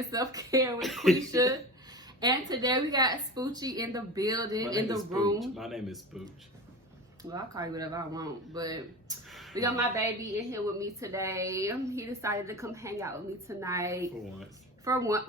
and self-care with Quisha. And today we got Spoochy in the building, in the room. My name is Spooch. Well, I'll call you whatever I want, but we got my baby in here with me today. He decided to come hang out with me tonight. For once.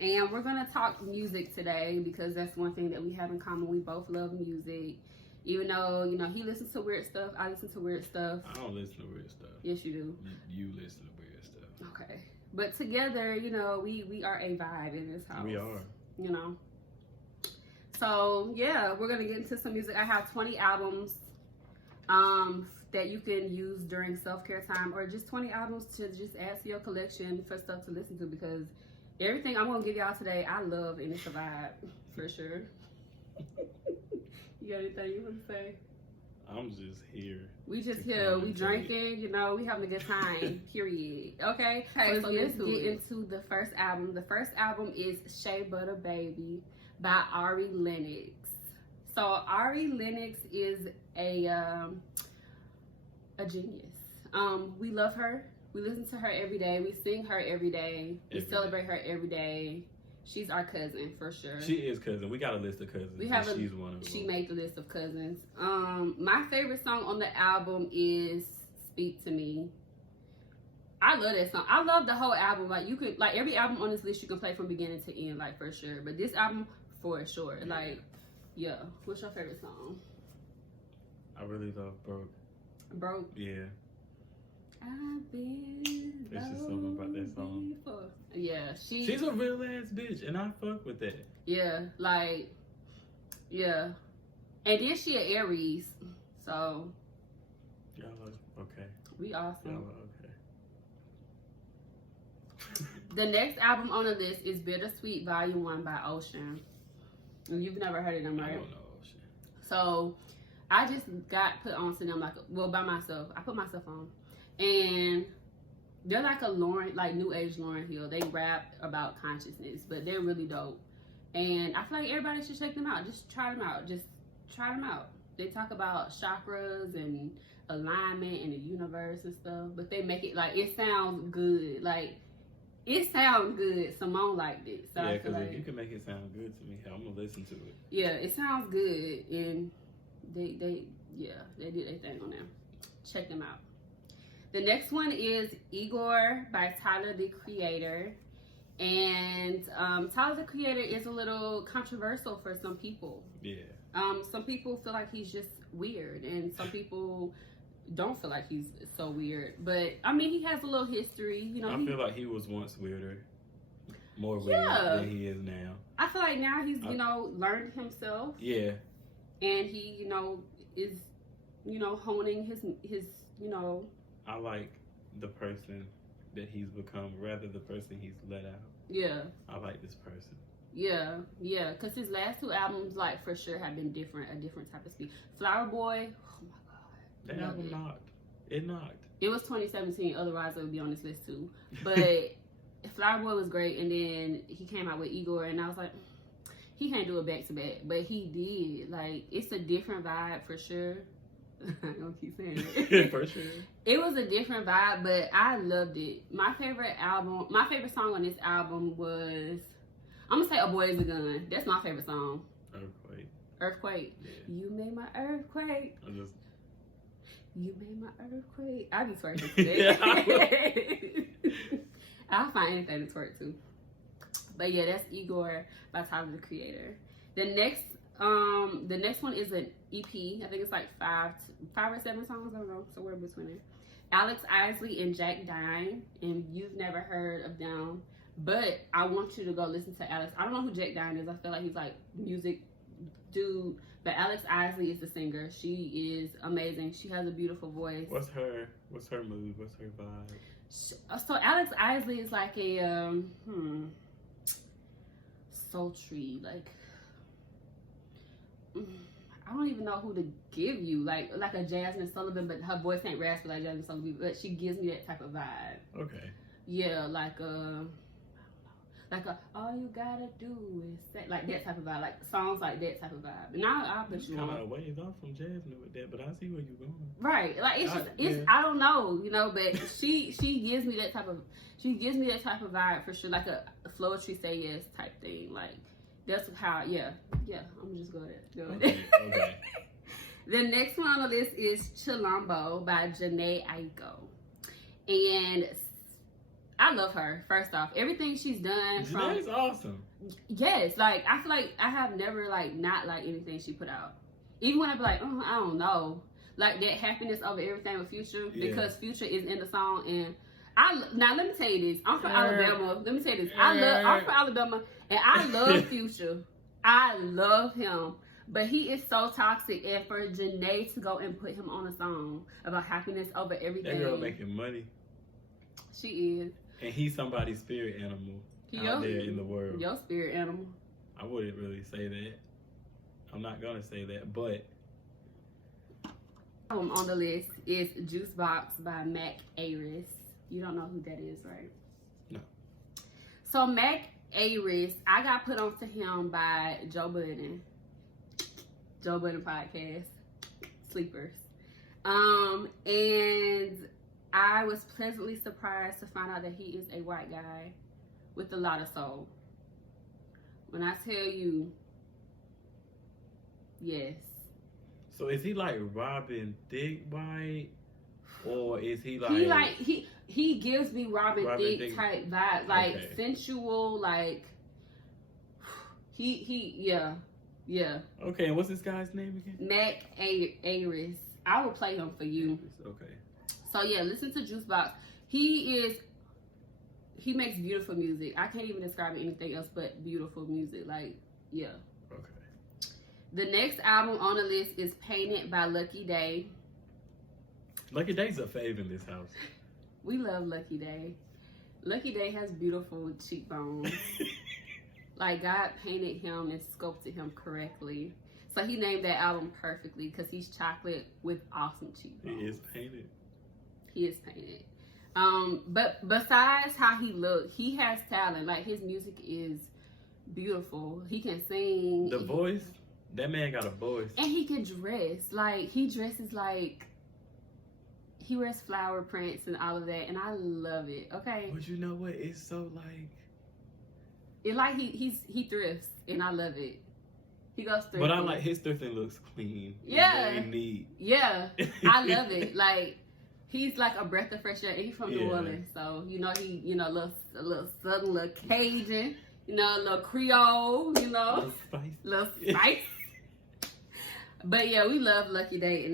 And we're gonna talk music today because that's one thing that we have in common. We both love music. Even though, you know, he listens to weird stuff, I listen to weird stuff. I don't listen to weird stuff. Yes, you do. You listen to weird stuff. Okay. But together, you know, we are a vibe in this house. We are. You know. So, yeah, we're going to get into some music. I have 20 albums that you can use during self-care time, or just 20 albums to just add to your collection for stuff to listen to, because everything I'm going to give y'all today, I love, and it's a vibe, for sure. You got anything you want to say? I'm just here. We just here. We drinking, you know, we having a good time, period. Okay? So let's get into the first album. The first album is Shea Butter Baby by Ari Lennox. So Ari Lennox is a genius. We love her. We listen to her every day. We sing her every day. We celebrate her every day. She's our cousin for sure. She is cousin. We got a list of cousins. She's one of them. She made the list of cousins. My favorite song on the album is "Speak to Me." I love that song. I love the whole album. Like, you could, like, every album on this list you can play from beginning to end, like, for sure. But this album, for sure. Yeah. Like, yeah. What's your favorite song? I really love Broke. Broke? Yeah. I've been There's just something about that song. Before. Yeah, she's a real ass bitch, and I fuck with that. Yeah, like, yeah. And then she an Aries, so. Y'all are okay. We awesome. Y'all are okay. The next album on the list is Bittersweet Volume 1 by Ocean. You've never heard of them, right? I don't know Ocean. So, I just got put on to them, like, well, by myself. I put myself on. And they're like a new age Lauryn Hill. They rap about consciousness, but they're really dope. And I feel like everybody should check them out. Just try them out. Just try them out. They talk about chakras and alignment and the universe and stuff, but they make it like, it sounds good. Like, it sounds good. Simone liked it. So yeah, because if you can make it sound good to me, I'm gonna listen to it. Yeah, it sounds good, and they did their thing on there. Check them out. The next one is Igor by Tyler, the Creator. And Tyler, the Creator is a little controversial for some people. Yeah. Some people feel like he's just weird, and some people don't feel like he's so weird. But, I mean, he has a little history. You know, I feel like he was once weirder. More weird than he is now. I feel like now he's, you know, learned himself. Yeah. And he, you know, is, you know, honing his you know. I like the person that he's become rather the person he's let out. Yeah. I like this person. Yeah, because his last two albums, like, for sure have been different, a different type of speed. Flower Boy, oh my God. That album knocked. It knocked. It was 2017, otherwise it would be on this list too. But Flower Boy was great, and then he came out with Igor, and I was like, he can't do it back to back, but he did. Like, it's a different vibe for sure. I'm gonna keep saying it. For sure. It was a different vibe, but I loved it. My favorite song on this album was, I'm gonna say "A Boy Is a Gun." That's my favorite song. Earthquake. Yeah. You made my earthquake. You made my earthquake. I'll be twerking today. I'll find anything to twerk to. But yeah, that's Igor by Tyler, the Creator. The next one is an EP. I think it's like five or seven songs. I don't know. Somewhere between there. Alex Isley and Jack Dine. And you've never heard of them, but I want you to go listen to Alex. I don't know who Jack Dine is. I feel like he's like music dude. But Alex Isley is the singer. She is amazing. She has a beautiful voice. What's her mood? What's her vibe? So Alex Isley is like a sultry, like, I don't even know who to give you, like a Jasmine Sullivan, but her voice ain't raspy like Jasmine Sullivan, but she gives me that type of vibe. Okay. Yeah, like like all you gotta do is say, like that type of vibe, like songs like that type of vibe. And I'll put you on. Kind of ways off from Jasmine with that, but I see where you're going. Right, like it's I don't know, you know, but she gives me that type of vibe for sure, like a Floetry Say Yes type thing. Like that's how I'm just go there. Okay. The next one on the list is Chilombo by Janae Aiko. And I love her, first off. Everything she's done Janae's awesome. Yes, like I feel like I have never like not liked anything she put out. Even when I be like, I don't know. Like that Happiness Over Everything with Future, because Future is in the song. And now let me tell you this. I'm from Alabama. Let me tell you this. I'm from Alabama and I love Future. I love him. But he is so toxic, and for Janae to go and put him on a song about happiness over everything. That girl making money. She is. And he's somebody's spirit animal out there in the world. Your spirit animal. I wouldn't really say that. I'm not going to say that, but... On the list is Juicebox by Mac Aris. You don't know who that is, right? No. So Mac Aris, I got put onto him by Joe Budden. Joe Budden podcast, Sleepers. And I was pleasantly surprised to find out that he is a white guy with a lot of soul. When I tell you, yes. So is he like Robin Thicke white, or is he like he gives me Robin Thicke type vibe, like sensual, like yeah. Okay, and what's this guy's name again? Mac Aris. I will play him for you. Okay. So yeah, listen to Juicebox. He makes beautiful music. I can't even describe it anything else but beautiful music. Like, yeah. Okay. The next album on the list is Painted by Lucky Day. Lucky Day's a fave in this house. We love Lucky Day. Lucky Day has beautiful cheekbones. Like, God painted him and sculpted him correctly. So he named that album perfectly because he's chocolate with awesome cheekbones. He is painted. He is painted. But besides how he looks, he has talent. Like, his music is beautiful. He can sing. The voice? That man got a voice. And he can dress. Like, he dresses like... He wears flower prints and all of that. And I love it. Okay? But you know what? It's so like... It like he thrifts, and I love it. He goes thrifting. But I like his thrifting looks clean. Yeah. Very neat. Yeah. I love it. Like, he's like a breath of fresh air. He's from New Orleans, so a little Southern, little Cajun, a little Creole, little spice. But yeah, we love Lucky Day in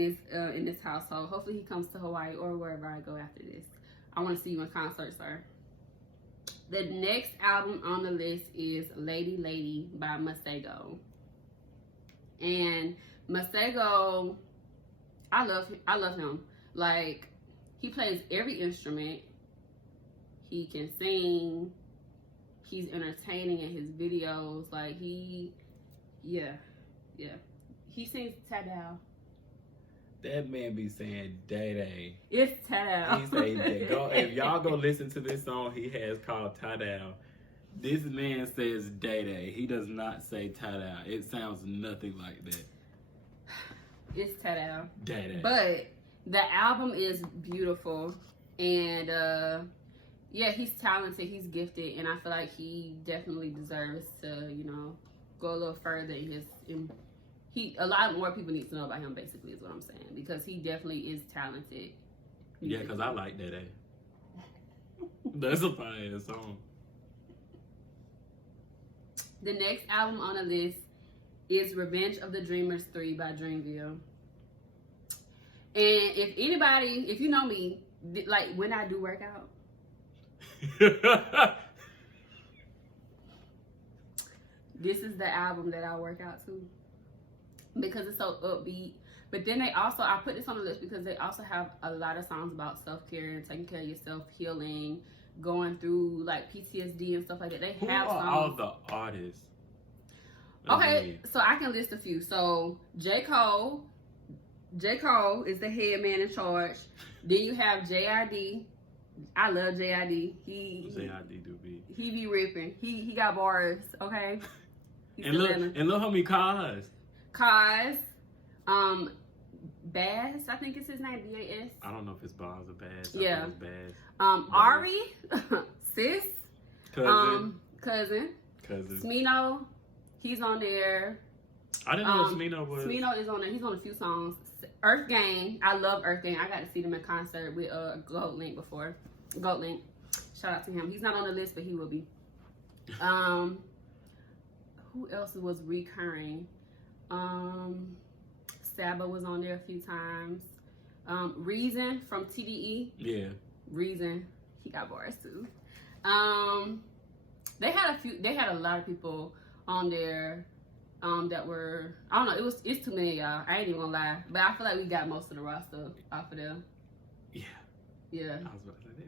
this household. Hopefully, he comes to Hawaii or wherever I go after this. I want to see you in concert, sir. The next album on the list is Lady Lady by Masego. And Masego, I love him. Like, he plays every instrument. He can sing. He's entertaining in his videos. Like, he sings Tadao. That man be saying Day. It's Tadao. He say if y'all go listen to this song he has called Tadao, this man says Day. He does not say Tadao. It sounds nothing like that. It's Tadao. Day. But the album is beautiful, and he's talented, he's gifted, and I feel like he definitely deserves to, go a little further a lot more people need to know about him, basically, is what I'm saying, because he definitely is talented. Yeah, because I like Day. That's a fire song. The next album on the list is Revenge of the Dreamers 3 by Greenville. And if you know me, like when I do work out, this is the album that I work out to. Because it's so upbeat. But then I put this on the list because they also have a lot of songs about self-care, taking care of yourself, healing, going through like PTSD and stuff like that. They have songs. All the artists? Okay, so I can list a few. So J. Cole is the head man in charge. Then you have JID, I love JID. JID do be. He be ripping. He got bars, okay? And look homie Kaz. Bass, I think it's his name, B-A-S. I don't know if it's Bars or Bass. Yeah. I think it's Bass. Ari, sis. Cousin. Smino, he's on there. I didn't know what Smino was. Smino is on there. He's on a few songs. Earth Gang. I love Earth Gang. I got to see them in concert with Goat Link before. Goat Link. Shout out to him. He's not on the list, but he will be. Who else was recurring? Saba was on there a few times. Reason from TDE. Yeah. Reason. He got bars too. They had a lot of people on there that were, I don't know, it's too many, y'all. I ain't even gonna lie. But I feel like we got most of the roster off of them. Yeah. Yeah. I was about to say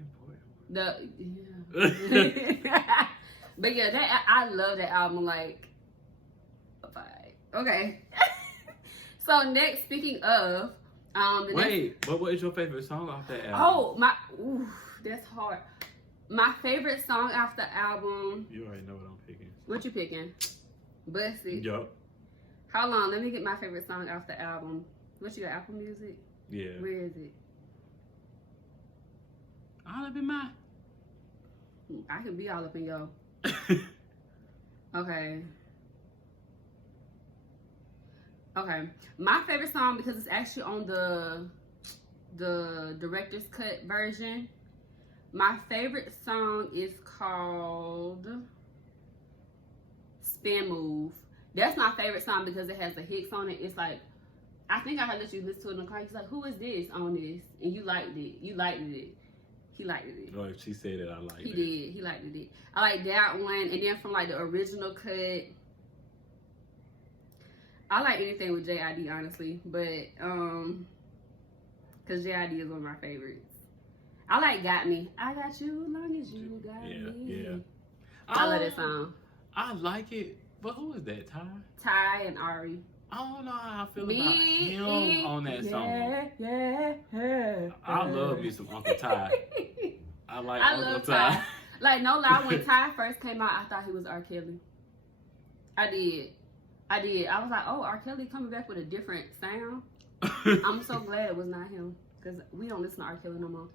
yeah. But yeah, I love that album, like, okay. So next, speaking of, but what is your favorite song off that album? Oh, that's hard. My favorite song off the album. You already know what I'm picking. What you picking? Bussy. Yup. Hold on, let me get my favorite song off the album. What you got, Apple Music? Yeah. Where is it? All up in mine. I can be all up in yo. Okay. Okay, my favorite song, because it's actually on the director's cut version. My favorite song is called Spin Move. That's my favorite song because it has the hits on it. It's like, I think I heard that you listen to it in the car. He's like, who is this on this? And you liked it. You liked it. He liked it. Oh, she said it, I liked it. He did. He liked it. I like that one. And then from like the original cut, I like anything with JID, honestly, but because JID is one of my favorites. I like Got Me. I got you as long as you got me. Yeah. I love that song. I like it, but who is that? Ty and Ari. I don't know how I feel about him on that song. Yeah. I love me some Uncle Ty. I love Ty. Like, no lie, when Ty first came out, I thought he was R. Kelly. I did. I was like, oh, R. Kelly coming back with a different sound. I'm so glad it was not him, because we don't listen to R. Kelly no more.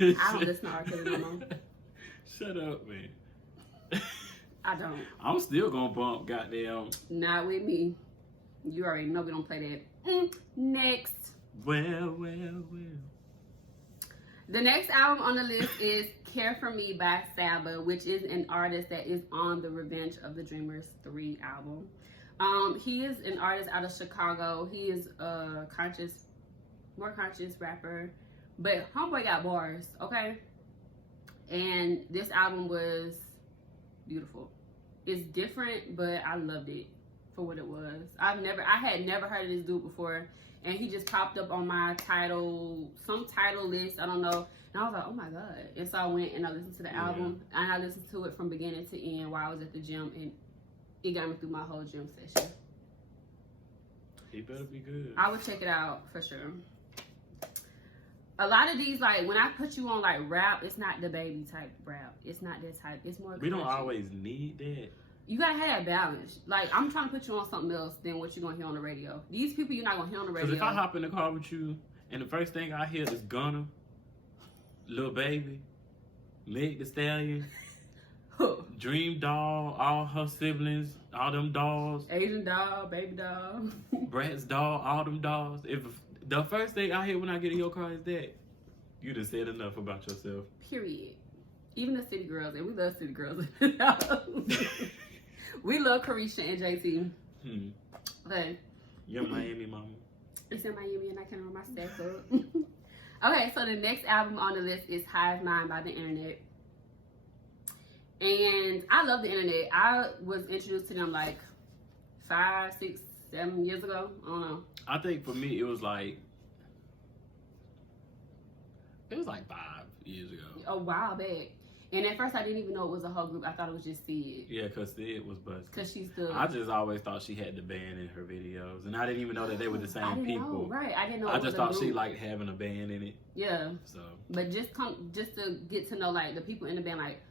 I don't listen to R. Kelly no more. Shut up, man. I don't. I'm still gonna bump goddamn. Not with me. You already know we don't play that. Next. Well. The next album on the list is Care For Me by Saba, which is an artist that is on the Revenge of the Dreamers 3 album. He is an artist out of Chicago. He is a more conscious rapper. But homeboy got bars, okay? And this album was beautiful. It's different, but I loved it for what it was. I had never heard of this dude before. And he just popped up on my some title list, I don't know. And I was like, oh my God. And so I went and I listened to the album. And I listened to it from beginning to end while I was at the gym. And it got me through my whole gym session. He better be good. I would check it out for sure. A lot of these, like, when I put you on, like, rap, it's not the baby type rap. It's not that type. It's more We don't always need that. You gotta have that balance. Like, I'm trying to put you on something else than what you're gonna hear on the radio. These people you're not gonna hear on the radio. Because if I hop in the car with you and the first thing I hear is Gunna, Lil Baby, Meg Thee Stallion, Dream Doll, all her siblings, all them dolls. Asian doll, baby doll. Brat's doll, all them dolls. If the first thing I hear when I get in your car is that, you done said enough about yourself. Period. Even the city girls, and we love city girls. We love Carisha and JT. Okay. You're Miami mama. It's in Miami and I can't remember my stack up. Okay, so the next album on the list is Hive Mind by The Internet. And I love The Internet. I was introduced to them like 5, 6, 7 years ago. I don't know. I think for me it was like 5 years ago. A while back. And at first, I didn't even know it was a whole group. I thought it was just Sid. Yeah, because Sid was busted. Because she's the... I just always thought she had the band in her videos. And I didn't even know that they were the same people. Know, right. I didn't know I just thought she liked having a band in it. Yeah. So. But just to get to know, like, the people in the band, like,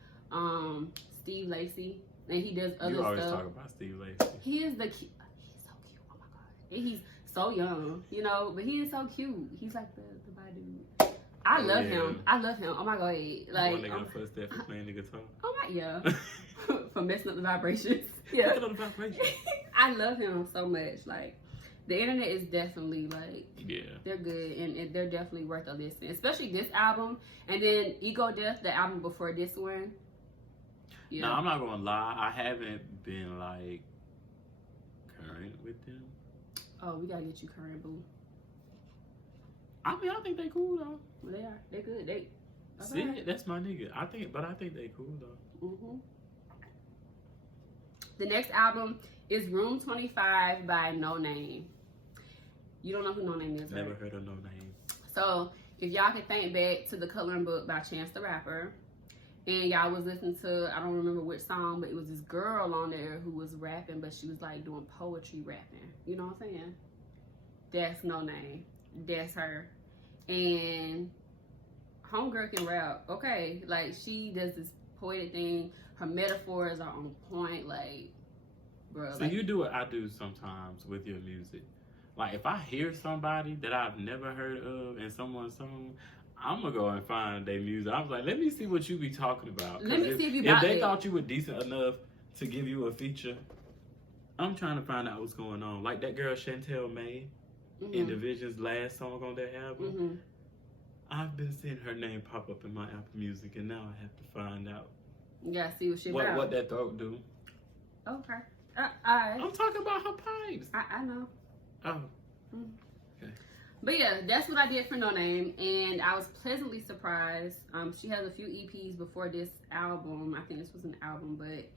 Steve Lacy. And he does other stuff. You always talk about Steve Lacy. He is the cute. He's so cute. Oh, my God. And he's so young, you know. But he is so cute. He's like the bad dude. I love him. I love him. Oh my God. Like, one nigga first step for playing the guitar. Oh my, yeah. For messing up the vibrations. Yeah. Messing up the vibrations. I love him so much. Like, the internet is definitely like, yeah, they're good and they're definitely worth a listen. Especially this album, and then Ego Death, the album before this one. Yeah. No, I'm not gonna lie. I haven't been like current with them. Oh, we gotta get you current, boo. I mean, I think they cool though. They are. They're good. They. See, that's my nigga. I think they cool though. Mhm. The next album is Room 25 by No Name. You don't know who No Name is, right? Never heard of No Name. So, if y'all can think back to The Coloring Book by Chance the Rapper, and y'all was listening to, I don't remember which song, but it was this girl on there who was rapping, but she was like doing poetry rapping. You know what I'm saying? That's No Name. That's her. And homegirl can rap. Okay, like she does this poetic thing. Her metaphors are on point. Like, bro. So like, you do what I do sometimes with your music. Like if I hear somebody that I've never heard of in someone's song, I'm gonna go and find their music. I was like, let me see what you be talking about. Let me see if you if they thought you were decent enough to give you a feature, I'm trying to find out what's going on. Like that girl Chantel May. In Division's last song on that album, I've been seeing her name pop up in my Apple Music, and now I have to find out. You gotta see what she about. What that throat do. Okay. I'm talking about her pipes. I know. Oh. Okay. But yeah, that's what I did for No Name, and I was pleasantly surprised. She has a few EPs before this album. I think this was an album, but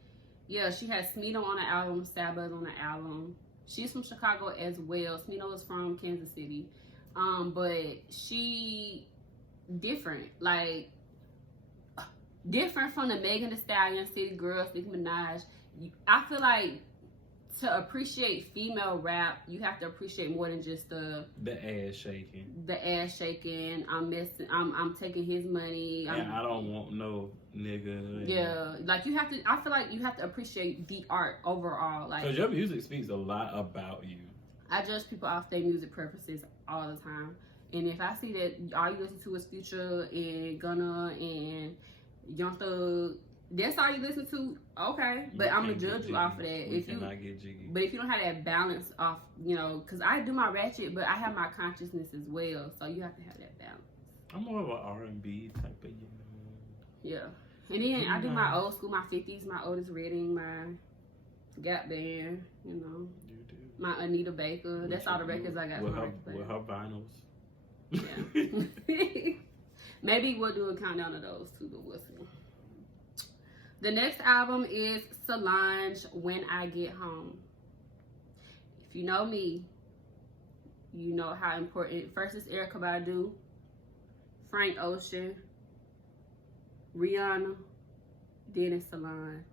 yeah, she has Smino on the album, Sabbath on the album. She's from Chicago as well. Smino is from Kansas City. But she different. Like, different from the Megan Thee Stallion, City Girls, Nicki Minaj. I feel like to appreciate female rap, you have to appreciate more than just the ass shaking. The ass shaking. I'm taking his money. And I don't want no nigga. Yeah, like you have to. I feel like you have to appreciate the art overall. Like, because your music speaks a lot about you. I judge people off their music preferences all the time, and if I see that all you listen to is Future and Gunna and Young Thug, that's all you listen to, okay. But I'm gonna judge you off of that. If you don't have that balance off, you know, because I do my ratchet, but I have my consciousness as well. So you have to have that balance. I'm more of an R&B type of, you know. Yeah, and then I do my old school, my 50s, my Otis Redding, my Gap Band, you know. You do. My Anita Baker. That's all the records I got. With her vinyls. Yeah. Maybe we'll do a countdown of those too, but we'll see. The next album is Solange, When I Get Home. If you know me, you know how important. First is Erykah Badu, Frank Ocean, Rihanna, then it's Solange.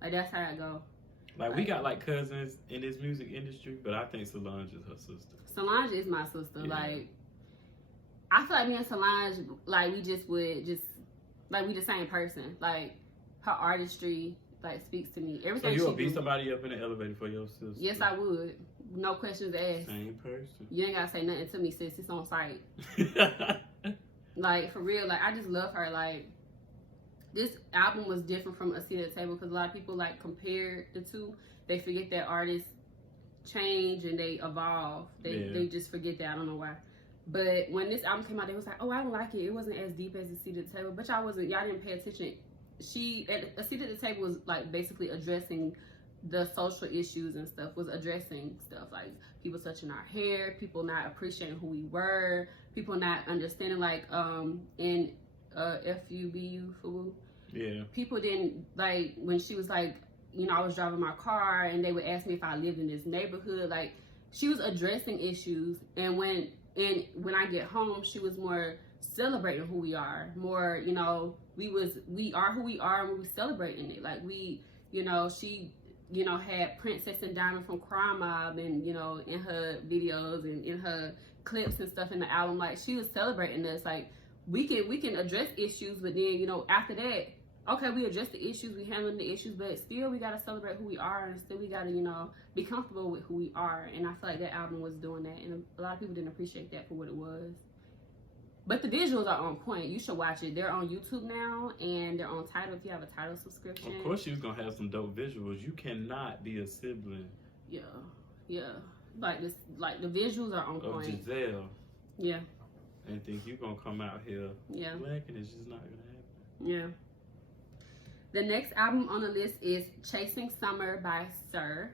Like, that's how I go. Like, we got, like, cousins in this music industry, but I think Solange is her sister. Solange is my sister. Yeah. Like, I feel like me and Solange, like, we the same person. Like, her artistry, like, speaks to me. Everything. So you would beat somebody up in the elevator for your sister? Yes, I would. No questions asked. Same person. You ain't gotta say nothing to me, sis. It's on site. Like, for real. Like, I just love her. Like, this album was different from A Seat at the Table because a lot of people, like, compare the two. They forget that artists change and they evolve. They just forget that. I don't know why. But when this album came out, they was like, oh, I don't like it. It wasn't as deep as A Seat at the Table. But y'all didn't pay attention. A Seat at the Table was, like, basically addressing the social issues and stuff, was addressing stuff like people touching our hair, people not appreciating who we were, people not understanding, like, in FUBU, FUBU. Yeah. People didn't, like, when she was like, you know, I was driving my car and they would ask me if I lived in this neighborhood, like, she was addressing issues. And when I Get Home, she was more celebrating who we are, more, you know, we are who we are, and we celebrating it. Like we, you know, she, you know, had Princess and Diamond from Crime Mob, and you know, in her videos and in her clips and stuff in the album, like she was celebrating us. Like we can address issues, but then, you know, after that, okay, we address the issues, we handling the issues, but still we gotta celebrate who we are, and still we gotta, you know, be comfortable with who we are. And I feel like that album was doing that, and a lot of people didn't appreciate that for what it was. But the visuals are on point. You should watch it. They're on YouTube now, and they're on Tidal if you have a Tidal subscription. Of course, she's gonna have some dope visuals. You cannot be a sibling. Yeah, yeah. Like this, like the visuals are on point. Of Giselle. Yeah. And think you gonna come out here black, and it's just not gonna happen. Yeah. The next album on the list is Chasing Summer by Sir.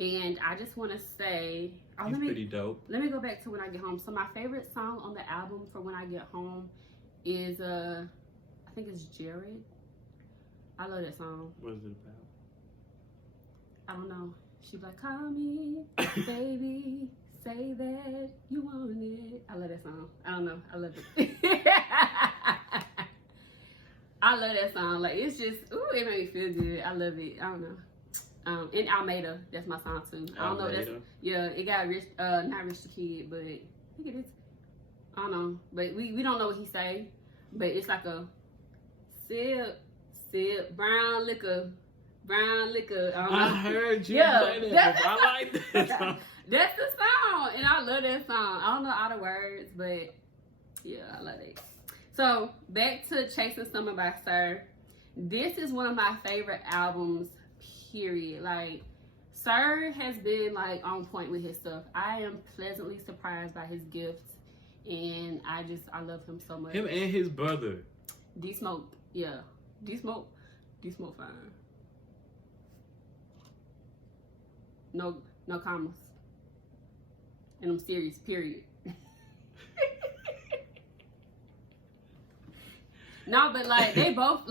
And I just want to say, he's pretty dope. Let me go back to When I Get Home. So my favorite song on the album for When I Get Home is, I think it's Jared. I love that song. What is it about? I don't know. She's like, call me, baby, say that you want it. I love that song. I don't know. I love it. I love that song. Like, it's just, ooh, it made me feel good. I love it. I don't know. And Almeida, that's my song too. I don't know. It got Rich, not Rich the Kid, but I think it is. I don't know, but we don't know what he say. But it's like a sip, brown liquor. I heard you play that. I like that song. That's the song, and I love that song. I don't know all the words, but yeah, I love it. So back to Chasing Summer by Sir. This is one of my favorite albums. Period. Like, Sir has been like on point with his stuff. I am pleasantly surprised by his gifts, and I love him so much. Him and his brother. D Smoke, yeah. D Smoke fine. No commas. And I'm serious. Period. No, but like they both.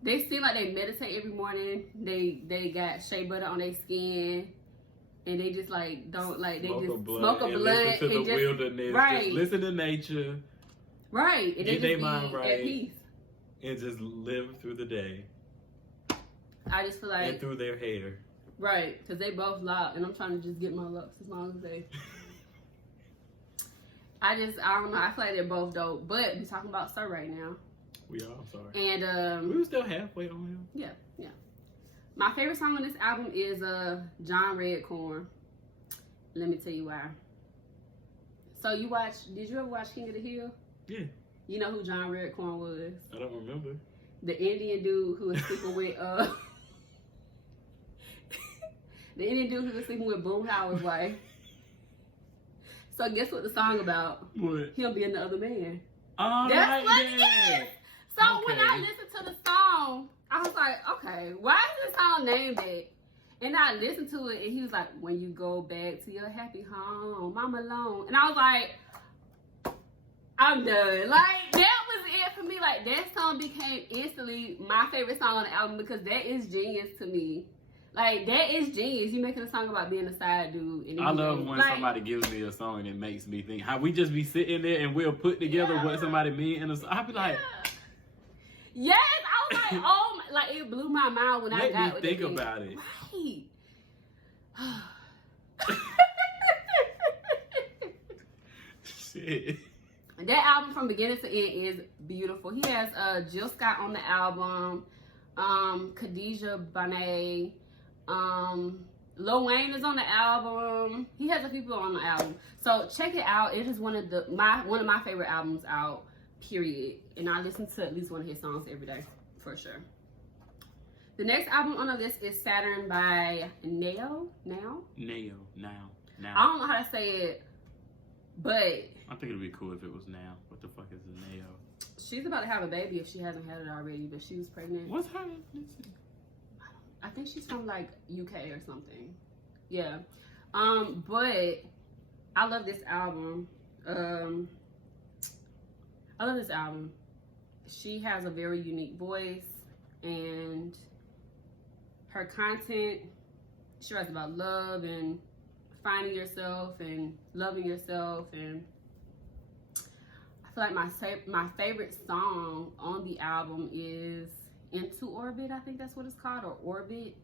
They seem like they meditate every morning. They got shea butter on their skin, and they just like don't like they just smoke a blunt listen to and the just, wilderness. Right. Just listen to nature. Right. And get they their mind right at peace. And just live through the day. I just feel like and through their hair. Right, because they both loud, and I'm trying to just get my locks as long as they. I don't know. I feel like they're both dope, but we're talking about Sir right now. We are, I'm sorry. And we were still halfway on him. Yeah. My favorite song on this album is John Redcorn. Let me tell you why. So did you ever watch King of the Hill? Yeah. You know who John Redcorn was? I don't remember. The Indian dude who was sleeping with the Indian dude who was sleeping with Boone Howard's wife. So guess what the song about? What? Him being the other man. Oh, that's what it is. So when I listened to the song, I was like, okay, why is this song named that? And I listened to it, and he was like, when you go back to your happy home, I'm alone. And I was like, I'm done. Like, that was it for me. Like, that song became instantly my favorite song on the album because that is genius to me. Like, that is genius. You making a song about being a side dude. And I love when somebody gives me a song and it makes me think. How we just be sitting there and we'll put together what somebody mean in a song. I'll be like... Yes, I was like, oh, my, like, it blew my mind when I got with it. Think about it. Right. Shit. That album from beginning to end is beautiful. He has Jill Scott on the album, Khadijah Bonet, Lil Wayne is on the album. He has a few people on the album. So check it out. It is one of my favorite albums out, period. And I listen to at least one of his songs every day, for sure. The next album on the list is Saturn by NAO. Now. I don't know how to say it, but I think it'd be cool if it was now. What the fuck is a NAO? She's about to have a baby if she hasn't had it already, but she was pregnant. What's her ethnicity? I think she's from like UK or something. Yeah. But I love this album. I love this album. She has a very unique voice, and her content, she writes about love and finding yourself and loving yourself, and feel like my favorite song on the album is Into Orbit. I think that's what it's called, or Orbit.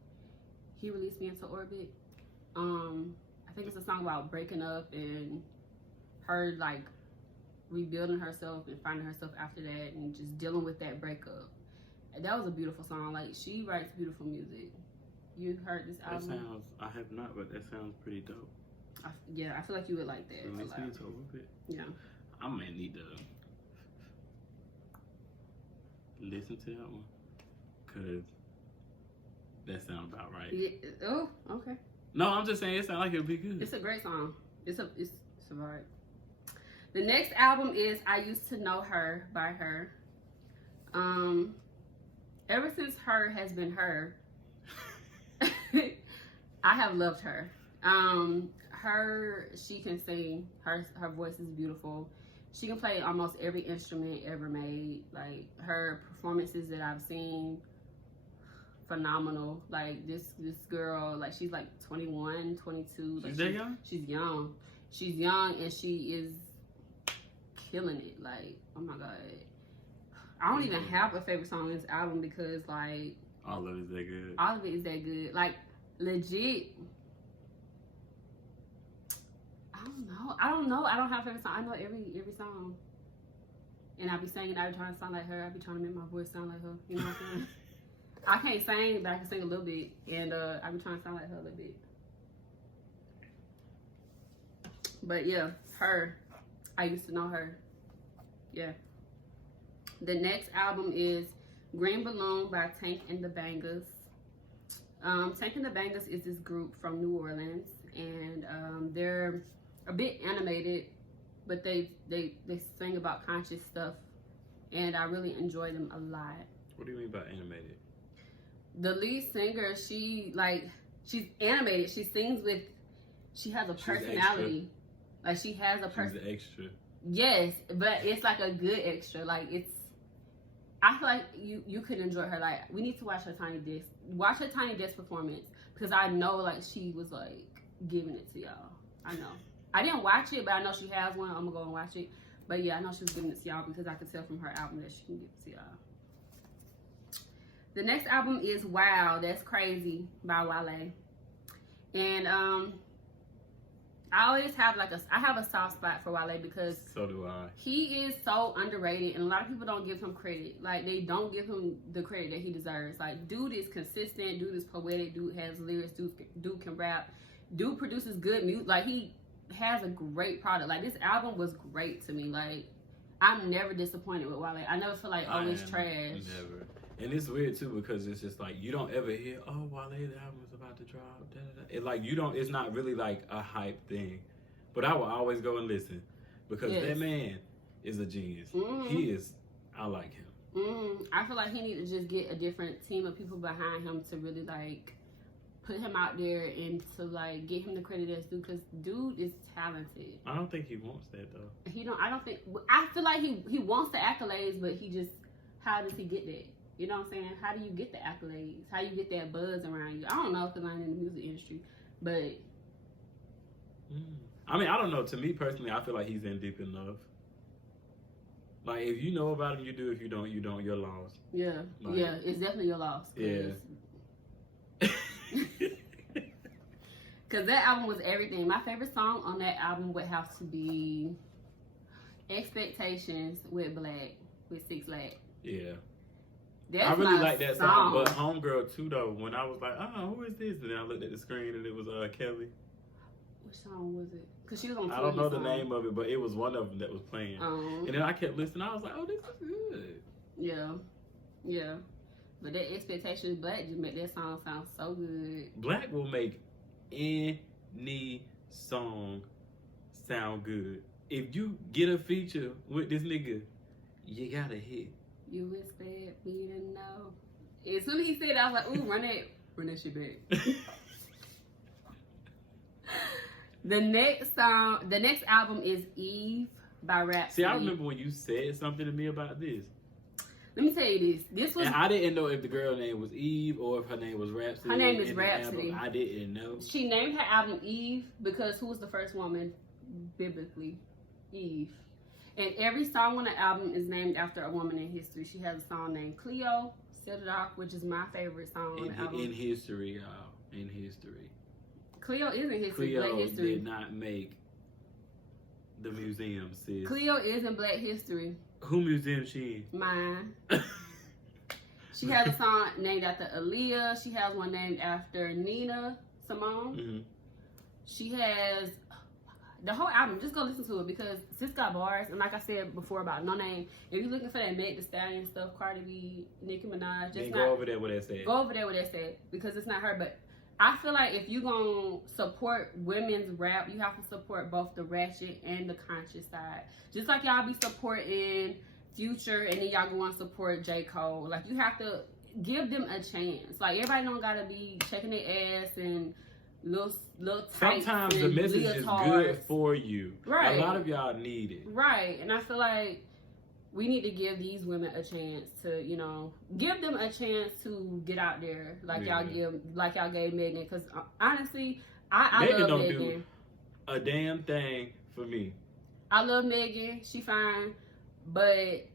He released me Into Orbit. I think it's a song about breaking up and her like rebuilding herself and finding herself after that and just dealing with that breakup. And that was a beautiful song. Like, she writes beautiful music. You heard this album? I have not, but that sounds pretty dope. Yeah, I feel like you would like that. Release me Into Orbit. Yeah. I may need to listen to that one, cause that sounds about right. Yeah. Oh, okay. No, I'm just saying it sounds like it'll be good. It's a great song. It's a vibe. The next album is I Used to Know Her by her. Ever since Her Has Been Her, I have loved her. She can sing. Her voice is beautiful. She can play almost every instrument ever made. Like, her performances that I've seen, phenomenal. Like, this girl, like, she's like 21, 22. She's that young? She's young. She's young and she is killing it. Like, oh my God. I don't even have a favorite song on this album because, like, all of it is that good. All of it is that good. Like, legit. I don't know. I don't have a favorite song. I know every song. And I be singing, I be trying to sound like her. I be trying to make my voice sound like her. You know what I'm saying? I can't sing, but I can sing a little bit. And I be trying to sound like her a little bit. But yeah, Her. I Used to Know Her. Yeah. The next album is Green Balloon by Tank and the Bangers. Tank and the Bangers is this group from New Orleans, and they're a bit animated, but they sing about conscious stuff, and I really enjoy them a lot. What do you mean by animated? The lead singer, she's animated. She sings with, she has a personality. Like, she has a person. She's extra. Yes, but it's like a good extra. Like, I feel like you could enjoy her. Like, we need to watch her Tiny Desk. Watch her Tiny Desk performance, because I know, like, she was like giving it to y'all. I know. I didn't watch it, but I know she has one. I'm gonna go and watch it. But yeah, I know she was giving it to y'all because I could tell from her album that she can give it to y'all. The next album is Wow, That's Crazy by Wale. And I always have I have a soft spot for Wale because so do I. He is so underrated, and a lot of people don't give him credit. Like, they don't give him the credit that he deserves. Like, dude is consistent, dude is poetic, dude has lyrics, dude can rap, dude produces good music. Like, he has a great product. Like, this album was great to me. Like, I'm never disappointed with Wale. I never feel like, oh, it's trash. Never. And it's weird too because it's just like you don't ever hear, oh, Wale, the album is about to drop. Da, da, da. It like it's not really like a hype thing. But I will always go and listen because that man is a genius. Mm-hmm. He is. I like him. Mm-hmm. I feel like he needs to just get a different team of people behind him to really like put him out there and to like get him the credit that's due, because dude is talented. I don't think he wants that though. I don't think. I feel like he wants the accolades, but he just, how does he get that? You know what I'm saying? How do you get the accolades? How you get that buzz around you? I don't know because I'm in the music industry, but. I mean, I don't know. To me personally, I feel like he's in deep enough. Like, if you know about him, you do. If you don't, you don't. You're lost. Yeah, like, yeah, it's definitely your loss. Yeah. Because that album was everything. My favorite song on that album would have to be Expectations with 6 Lack. Yeah. That's I really like that song, but Homegirl too though. When I was like, oh, who is this? And then I looked at the screen and it was Kelly. What song was it? Because she was on. I don't know the name of it, but it was one of them that was playing. And then I kept listening. I was like, oh, this is good. Yeah, yeah. But that Expectations Black just make that song sound so good. Black will make any song sound good. If you get a feature with this nigga, you gotta hit. You expect me to know. As soon as he said it, I was like, ooh, run that shit back. The next album is Eve by Rhapsody. See, I remember when you said something to me about this. Let me tell you this. This was. And I didn't know if the girl name was Eve or if her name was Rhapsody. Her name is Rhapsody. I didn't know. She named her album Eve because who was the first woman biblically? Eve. And every song on the album is named after a woman in history. She has a song named Cleo, Set It Off, which is my favorite song on the album. In history, y'all. In history. Cleo is in history. Cleo Black history. did not make the museum, sis. Cleo is in Black history. Who museum she in? Mine. She has a song named after Aaliyah. She has one named after Nina Simone. Mm-hmm. She has the whole album. Just go listen to it because sis got bars. And like I said before about No Name, if you're looking for that Meg Thee Stallion stuff, Cardi B, Nicki Minaj, just go over there with that said. Go over there with that said because it's not her. But I feel like if you're gonna support women's rap, you have to support both the ratchet and the conscious side. Just like y'all be supporting Future and then y'all go and support J. Cole. Like you have to give them a chance. Like everybody don't gotta be checking their ass and little sometimes the message is good for you. Right. A lot of y'all need it. Right. And I feel like we need to give these women a chance to, you know, give them a chance to get out there like y'all gave Megan. Because honestly, I Megan love don't Megan. do a damn thing for me. I love Megan. She fine. But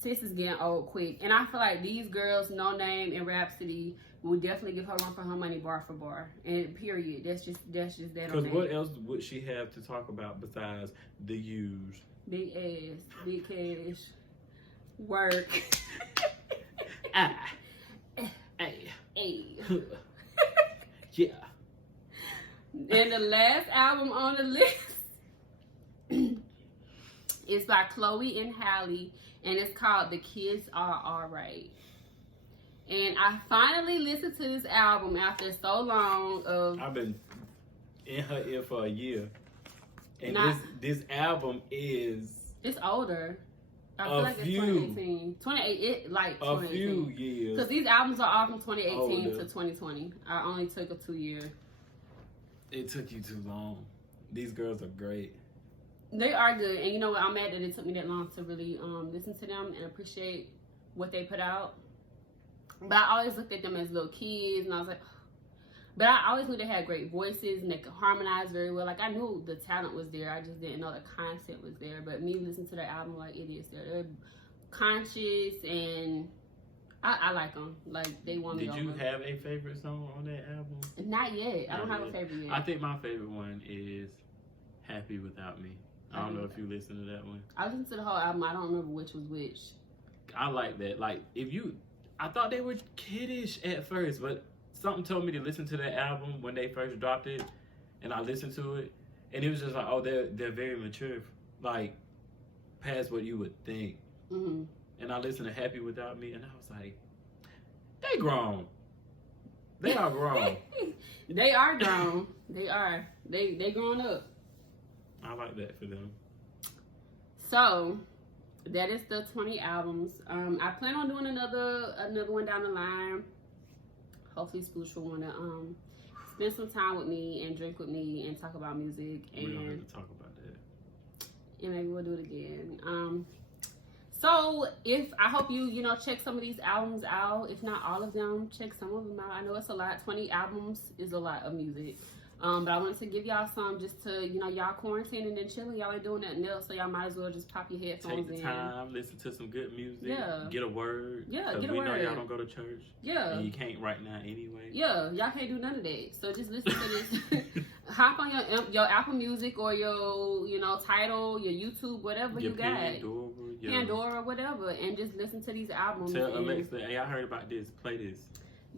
sis is getting old quick. And I feel like these girls, No Name and Rhapsody, will definitely give her run for her money bar for bar. And period. That's just that. Because what else would she have to talk about besides the use? Big ass, big cash, work. Yeah. And the last album on the list is by Chloe and Halle, and it's called The Kids Are Alright. And I finally listened to this album after so long of... I've been in her ear for a year. And this album is... It's older. I feel like it's 2018. 2018. A few years. Because these albums are all from 2018 to 2020. I only took a 2 year. It took you too long. These girls are great. They are good. And you know what? I'm mad that it took me that long to really listen to them and appreciate what they put out. But I always looked at them as little kids, and I was like, but I always knew they had great voices and they could harmonize very well. Like I knew the talent was there, I just didn't know the concept was there. But me listening to their album, like it is there. They're conscious, and I like them. Like they want me over. Did you have a favorite song on that album? Not yet. I don't have a favorite yet. I think my favorite one is "Happy Without Me." I don't know if you listened to that one. I listened to the whole album. I don't remember which was which. I like that. Like I thought they were kiddish at first, but something told me to listen to that album when they first dropped it, and I listened to it, and it was just like, oh, they're very mature, like past what you would think. Mm-hmm. And I listened to "Happy Without Me," and I was like, they grown. They are grown. They are grown. They are. They grown up. I like that for them. So that is the 20 albums. I plan on doing another one down the line. Hopefully Spooch will want to spend some time with me and drink with me and talk about music. And we don't have to talk about that. And maybe we'll do it again. So I hope you check some of these albums out. If not all of them, check some of them out. I know it's a lot. 20 albums is a lot of music. But I wanted to give y'all some just to, y'all quarantining and chilling. Y'all ain't doing nothing else, so y'all might as well just pop your headphones in. Take the time, listen to some good music. Yeah. Get a word. Yeah, get a word. We know y'all don't go to church. Yeah. And you can't right now anyway. Yeah, y'all can't do none of that. So just listen to this. Hop on your Apple Music or your, Tidal, your YouTube, whatever you got. Pandora, whatever. And just listen to these albums. Tell Alexa, hey, I heard about this. Play this.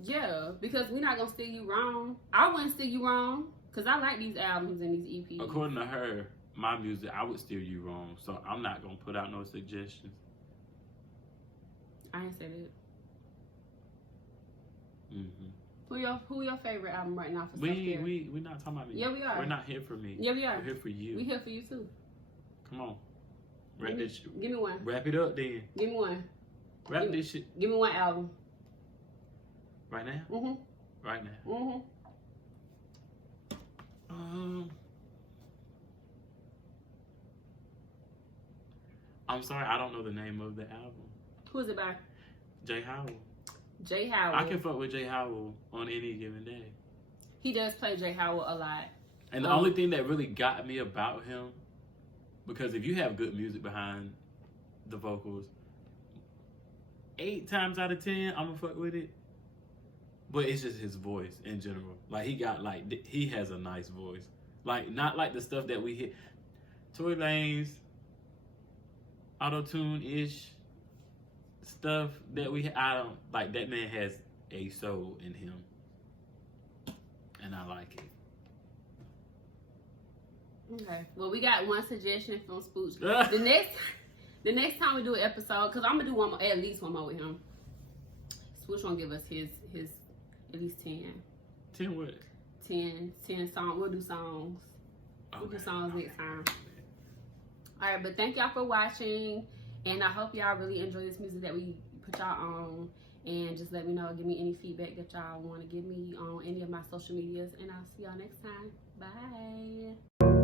Yeah, because we're not going to steer you wrong. I wouldn't steer you wrong. Because I like these albums and these EPs. According to her, my music, I would steer you wrong. So I'm not going to put out no suggestions. I ain't said it. Mm-hmm. Who your favorite album right now for We're not talking about me. Yeah, we are. We're not here for me. Yeah, we are. We're here for you. We're here for you too. Come on. Give me one. Wrap it up then. Give me one. Wrap this shit. Give me one album. Right now? Mm-hmm. Right now. Mm-hmm. I'm sorry, I don't know the name of the album. Who is it by? Jay Howell. Jay Howell. I can fuck with Jay Howell on any given day. He does play Jay Howell a lot. And the only thing that really got me about him Because if you have good music behind the vocals, 8 times out of 10, I'm gonna fuck with it. But it's just his voice in general. Like, he has a nice voice. Like, not like the stuff that we hear. Tory Lanez, auto-tune-ish stuff that I don't, like, that man has a soul in him. And I like it. Okay. Well, we got one suggestion from Spooch. The next time we do an episode, because I'm gonna do at least one more with him. Spooch gonna give us his at least 10. 10 what? 10 songs. We'll do songs. Okay. We'll do songs next time. All right, but thank y'all for watching, and I hope y'all really enjoy this music that we put y'all on. And just let me know, give me any feedback that y'all want to give me on any of my social medias, and I'll see y'all next time. Bye.